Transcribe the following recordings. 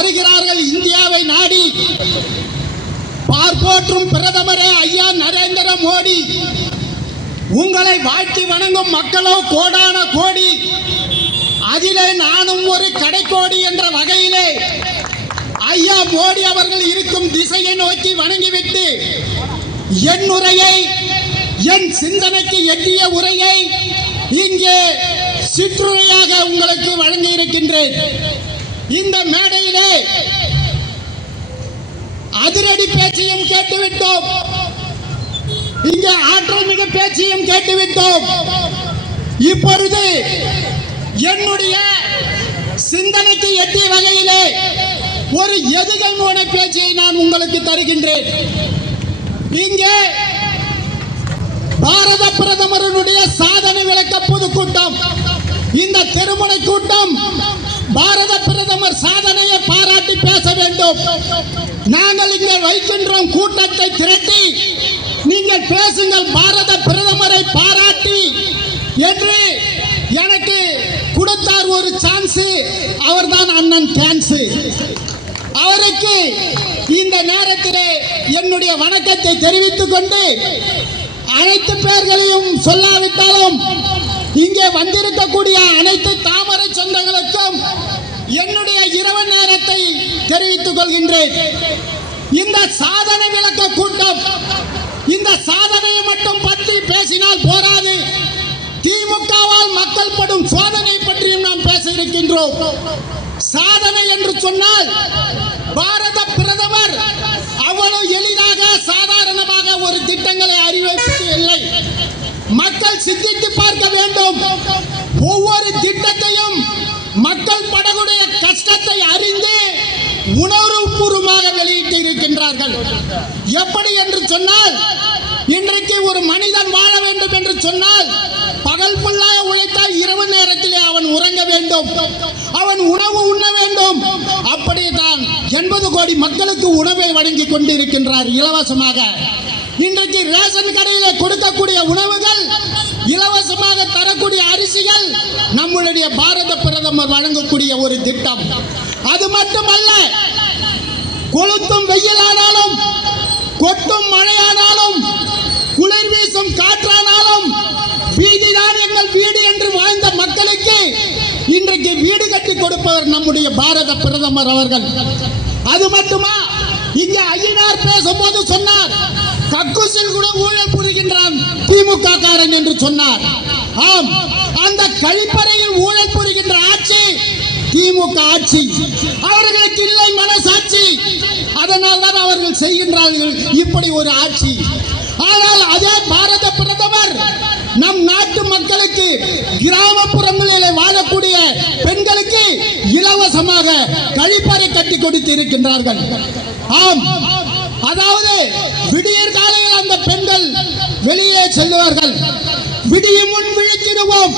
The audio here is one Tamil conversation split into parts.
வருகிறார்கள் இந்தியாவை நாடி. பார்ப்போற்றும் பிரதமரே ஐயா நரேந்திர மோடி, உங்களை வாழ்த்தி வணங்கும் மக்களோ கோடான கோடி. அதிலே நானும் ஒரு கடைக்கோடி என்ற வகையிலே ஐயா மோடி அவர்கள் இருக்கும் திசையை நோக்கி வணங்கிவிட்டு என் உரையை, என் சிந்தனைக்கு எட்டிய உரையை இங்கே சிற்றுரையாக உங்களுக்கு வழங்கி இருக்கின்றேன். இந்த மேடையிலே அதிரடி பேச்சையும் கேட்டுவிட்டோம், இங்கே ஆற்றல் மிகு பேச்சையும் கேட்டுவிட்டோம். இப்பொழுது என்னுடைய சிந்தனைக்கு எட்டிய வகையிலே ஒரு எதுகை மோன பேச்சை நான் உங்களுக்கு தருகின்றேன். இங்கே பாரத பிரதமருடைய சாதனை விளக்க பொதுக்கூட்டம், இந்த திருமுனை கூட்டம் பாரத பிரதமர் சாதனையை பாராட்டி பேச வேண்டும். நாங்கள் இங்கே வைக்கின்றோம் கூட்டத்தை திரட்டி நீங்கள் பேசுங்கள் பாரத பிரதமரை பாராட்டி என்று எனக்கு கொடுத்தார் ஒரு சான்ஸ். அவர்தான் அண்ணன் சான்ஸ். அவருக்கு இந்த நேரத்திலே என்னுடைய வணக்கத்தை தெரிவித்துக் கொண்டு அனைத்து பேர்களையும் சொல்லாவிட்டாலும் இங்கே வந்திருக்கக்கூடிய அனைத்து தாமரை சொந்தங்களுக்கும் என்னுடைய இரவு நேரத்தை தெரிவித்துக் கொள்கின்றேன். இந்த சாதனை விளக்க கூட்டம், இந்த சாதனையை மட்டும் பற்றி பேசினால் போராது, திமுகவால் மக்கள் படும் சோதனை பற்றியும் நாம் பேச இருக்கின்றோம். சாதனை என்று சொன்னால் பாரத பிரதமர் அவ்வளவு எளிதாக சாதாரணமாக ஒரு திட்டங்களை அறிவிப்பது இல்லை. மக்கள் சிந்தித்து பார்க்க வேண்டும். ஒவ்வொரு திட்டத்தையும் மக்கள் படக்கூடிய கஷ்டத்தை அறிந்து உணர்வுபூர்வமாக வெளியிட்டு இருக்கின்றார்கள். எப்படி என்று சொன்னால், இன்றைக்கு ஒரு மனிதன் வாழ வேண்டும் என்று சொன்னால் பகல் ஃபுல்லாக உழைத்தால் இரவு நேரத்திலே அவன் உறங்க வேண்டும், அவன் உணவு உண்ண வேண்டும். அப்படித்தான் 80 கோடி மக்களுக்கு உணவை வழங்கி கொண்டிருக்கின்றார் இலவசமாக. இன்றைக்கு ரேஷன் கடையிலே கொடுக்கக்கூடிய உணவுகள், இலவசமாக தரக்கூடிய அரிசிகள் நம்முடைய பாரத பிரதமர் வழங்கக்கூடிய ஒரு திட்டம். அது மட்டுமல்ல, கொளுத்தும் வெயிலானாலும், கொட்டும் மழையானாலும், குளிர் வீசும் காற்றானாலும் வீதிதான் எங்கள் வீடு என்று வாழ்ந்த மக்களுக்கு இன்றைக்கு வீடு கட்டி கொடுப்பவர் நம்முடைய பாரத பிரதமர் அவர்கள். அது மட்டுமா, இங்கே ஐயனார் பேசும்போது சொன்னார், கக்கூசில் கூட ஊழல் புரிகின்றான் திமுக காரன் என்று சொன்னார். ஆம், அந்த கழிப்பறையில் ஊழல் புரிகின்ற ஆட்சி திமுக ஆட்சி. அவர்களுக்கு இல்லை மனசாட்சி, அதனால் தான் அவர்கள் செய்கின்றார்கள் இப்படி ஒரு ஆட்சி. ஆனால் அதே பாரத பிரதமர் நம் நாட்டு மக்களுக்கு, கிராமப்புறங்களிலே வாழக்கூடிய பெண்களுக்கு இலவசமாக கழிப்பறை கட்டி கொடுத்து இருக்கின்றார்கள். ஆம், அதாவது விடியற் காலையில் அந்த பெண்கள் வெளியே செல்வார்கள். விடியும் முன் விழித்திடுவோம்,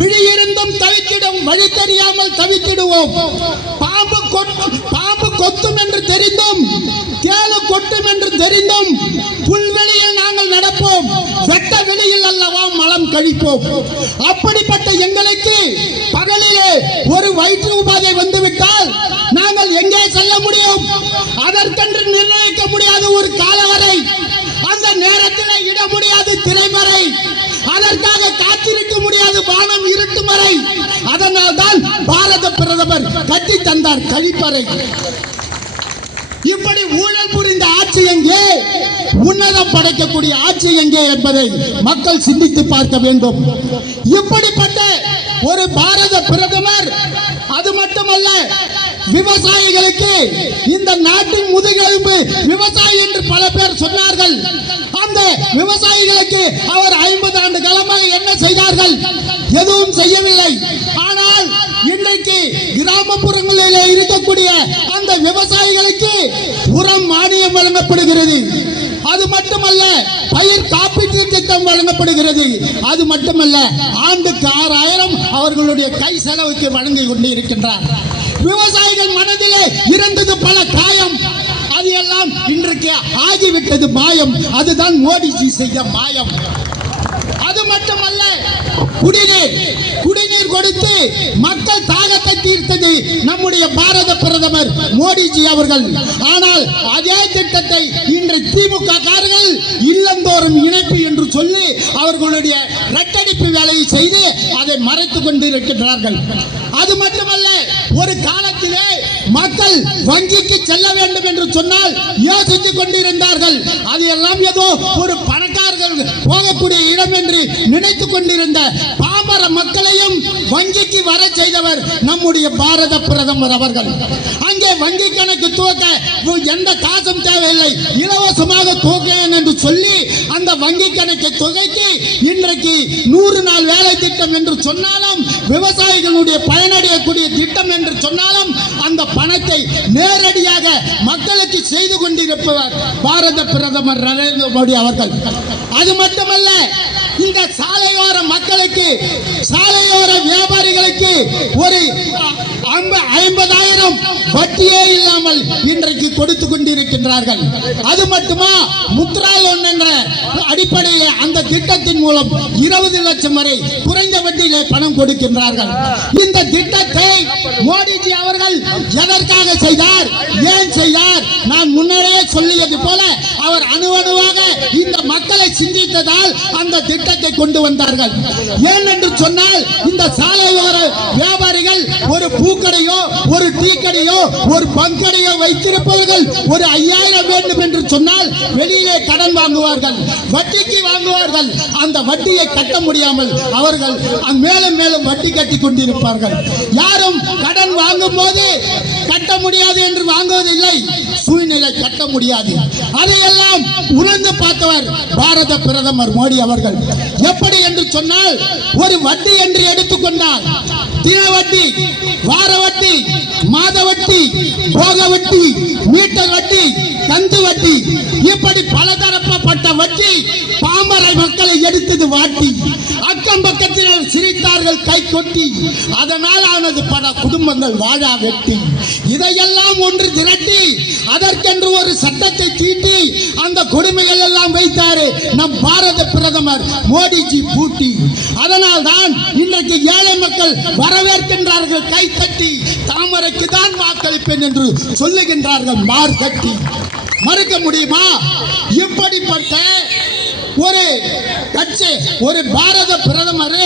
விழியிருந்தும் தவித்திடும், வழி தெரியாமல் தவித்திடுவோம். பாம்பு கொத்தும் என்று தெரிந்தும், தேளு கொட்டும் என்று தெரிந்தும் புல்வெளியில் நாங்கள் நடப்போம், வெட்ட வெளியில் அல்லவா மலம் கழிப்போம். அப்படிப்பட்ட எங்களுக்கு பகலிலே ஒரு வயிற்று உபாதை வந்துவிட்டால் நாங்கள் எங்கே செல்ல முடியும்? அதற்கென்று நிர்ணயிக்க முடியாத ஒரு காலவரை, அந்த நேரத்தில் இட முடியாது திரைமறை, அதற்காக காத்திருக்க முடியாது வானம் இருட்டும் வரை. அதனால் தான் பாரத பிரதமர் கட்டி தந்தார் கழிப்பறை. இப்படி ஊழல் புரிந்த ஆட்சி எங்கே, உன்னதம் படைக்கக்கூடிய ஆட்சி எங்கே என்பதை மக்கள் சிந்தித்து பார்க்க வேண்டும். இப்படிப்பட்ட ஒரு பாரத பிரதமர், அது மட்டுமல்ல, விவசாயிகளுக்கு இந்த நாட்டின் முதுகெலும்பு விவசாயி என்று பல பேர் சொன்னார்கள். அந்த விவசாயிகளுக்கு அவர் 50 ஆண்டு காலமாக என்ன செய்தார்கள்? எதுவும் செய்யவில்லை. ஆனால் இன்றைக்கு கிராமப்புறங்களிலே இருக்கக்கூடிய அந்த விவசாயிகளுக்கு உரம் மானியம் வழங்கப்படுகிறது. அது மட்டுமல்ல, பயிர் காப்பீட்டு திட்டம் வழங்கப்படுகிறது. அது மட்டுமல்ல, ஆண்டுக்கு 6000 அவர்களுடைய கை செலவுக்கு வழங்கி கொண்டு இருக்கின்றார். விவசாயிகள் மனதிலே இருந்தது பல காயம், அது எல்லாம் இன்றைக்கு ஆகிவிட்டது மாயம். அதுதான் மோடிஜி செய்த மாயம். அது மட்டுமல்ல, குடிநீர் கொடுத்து மக்கள் தாகத்தை தீர்த்தது நம்முடைய பாரத பிரதமர் மோடிஜி அவர்கள். ஆனால் அதே திட்டத்தை இன்று திமுக காரர்கள் இல்லந்தோறும் இணைப்பு என்று சொல்லி அவர்களுடைய ரெட்டடிப்பு வேலையை செய்து அதை மறைத்துக் கொண்டிருக்கிறார்கள். அது மட்டுமல்ல, ஒரு காலத்திலே மக்கள் வங்கிக்கு செல்ல வேண்டும் என்று சொன்னால் யோசித்துக் கொண்டிருந்தார்கள். அது எல்லாம் ஏதோ ஒரு பணக்காரர்கள் போகக்கூடிய இடம் என்று நினைத்துக் கொண்டிருந்த பாமர மக்களையும் வங்கிக்கு வர செய்தவர் நம்முடைய பாரத பிரதமர் அவர்கள். அங்கே வங்கி கணக்கு துவக்க எந்த காசும் தேவையில்லை, இலவசமாக துவக்கிறேன் என்று சொல்லி அந்த வங்கி கணக்கு தொகைக்கு இன்றைக்கு 100 நாள் வேலை திட்டம் என்று சொன்னாலும், விவசாயிகளுடைய பயனடையக்கூடிய திட்டம் என்று சொன்னாலும் அந்த பணத்தை நேரடியாக மக்களுக்கு செய்து கொண்டிருப்பவர் பாரத பிரதமர் நரேந்திர மோடி அவர்கள். அது மட்டுமல்ல, இந்த சாலையோர மக்களுக்கு, சாலையோர வியாபாரிகளுக்கு ஒரு 50,000 வட்டியே இல்லாமல் இன்றைக்கு கொடுத்து கொண்டிருக்கின்றார்கள். அது மட்டுமா, முத்ரா லோன் என்ற அடிப்படையில் அந்த திட்டத்தின் மூலம் 20 லட்சம் வரை குறைந்த வட்டியிலே பணம் கொடுக்கின்றார்கள். இந்த திட்டத்தை மோடிஜி அவர்கள் எதற்காக செய்தார், ஏன் செய்தார்? நான் முன்னரே சொல்லியது போல அவர் அணுவணுவாக இந்த மக்களை சிந்தித்ததால் அந்த திட்டத்தை கொண்டு வந்தார்கள். ஏன் என்று சொன்னால், இந்த சாலையோர வியாபாரிகள் ஒரு பூக்கடையோ, ஒரு டீ கடையோ, ஒரு பங்கடையோ வைத்திருப்பவர்கள் ஒரு 5,000 வேண்டும் என்று சொன்னால் வெளியிலே கடன் வாங்குவார்கள், வட்டிக்கு வாங்குவார்கள். அந்த வட்டியை கட்ட முடியாமல் அவர்கள் மேலும் மேலும் வட்டி கட்டி கொண்டிருப்பார்கள். யாரும் கடன் வாங்கும் போது கட்ட முடியாது என்று வாங்குவதில்லை, சூழ்நிலை கட்ட முடியாது. அதையெல்லாம் உணர்ந்து பார்த்தவர் பாரத பிரதமர் மோடி அவர்கள். எப்படி என்று சொன்னால், ஒரு வட்டி என்று எடுத்துக்கொண்டால் தின வட்டி, வார வட்டி, மாத வட்டி, போக வட்டி, மீட்டர் வட்டி, கந்து வட்டி, இப்படி பலதரப்பட்ட வட்டி பாமரை மக்களை எடுத்தது வாட்டி. அக்கம் பக்கத்தினர் சிரித்தார்கள் கை கொட்டி. அதனால் ஆனது பல குடும்பங்கள் வாழா வெட்டி. இதையெல்லாம் ஒன்று திரட்டி அதற்கென்று ஒரு சட்டத்தை தீட்டி அந்த கொடுமைகள் எல்லாம் வைத்தாரு நம் பாரத பிரதமர் மோடிஜி பூட்டி. அதனால் தான் இன்றைக்கு ஏழை மக்கள் வரவேற்கின்றார்கள் கை தட்டி. தாமரைக்கு தான் வாக்களிப்பேன் என்று சொல்லுகின்றார்கள் மார் கட்டி. மறுக்க முடியுமா? இப்படிப்பட்ட ஒரு கட்சி, ஒரு பாரத பிரதமர்,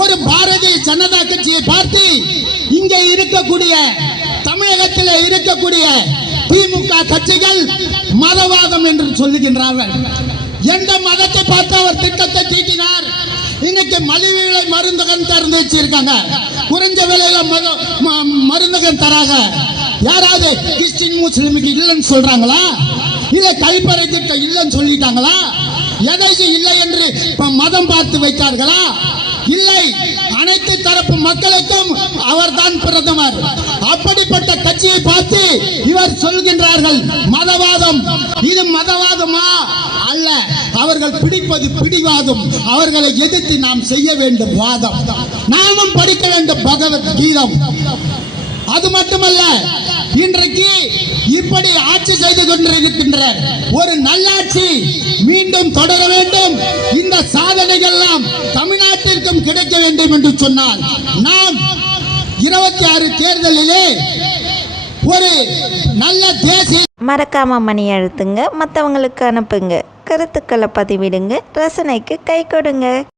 ஒரு பாரதிய ஜனதா கட்சியை பார்த்து இங்கே இருக்கக்கூடிய, தமிழகத்தில் இருக்கக்கூடிய திமுக கட்சிகள் மதவாதம் என்று சொல்லுகின்றார்கள். எந்த மதத்தை பார்த்து அவர் திட்டத்தை தீட்டினார்? இன்னைக்கு மலிவு விலை மருந்தகம் திறந்து வச்சிருக்காங்க, குறைஞ்ச விலையில மருந்தகம் தராங்க. யாராவது கிறிஸ்டின் முஸ்லிமுக்கு இல்லைன்னு சொல்றாங்களா? இல்ல கழிப்பறை திட்டம் இல்லைன்னு சொல்லிட்டாங்களா? எதையும் இல்லை என்று மதம் பார்த்து வைத்தார்களா? இல்லை, அனைத்து தரப்பு மக்களுக்கும் அவர்தான் பிரதமர். அப்படிப்பட்ட கட்சியை பார்த்து இவர் சொல்கின்றார்கள் மதவாதம். இது மதவாதமா? அல்ல, அவர்கள் பிடிப்பது பிடிவாதம். அவர்களை எதிர்த்து நாம் செய்ய வேண்டும் வாதம். நாமும் படிக்க வேண்டும் பகவத்கீதம். அது மட்டுமல்ல, இன்றைக்கு இப்படி ஆட்சி செய்து கொண்டிருக்கின்ற ஒரு நல்லாட்சி மீண்டும் தொடர வேண்டும். இந்த சாதனைகள் எல்லாம் தமிழ்நாட்டிற்கும் கிடைக்க வேண்டும் என்று சொன்னால் நாம் 26 தேர்தலிலே ஒரு நல்ல தேசிய மறக்காம மணி அழுத்துங்க, மற்றவங்களுக்கு அனுப்புங்க, கருத்துக்களை பதிவிடுங்க, ரசனைக்கு கை கொடுங்க.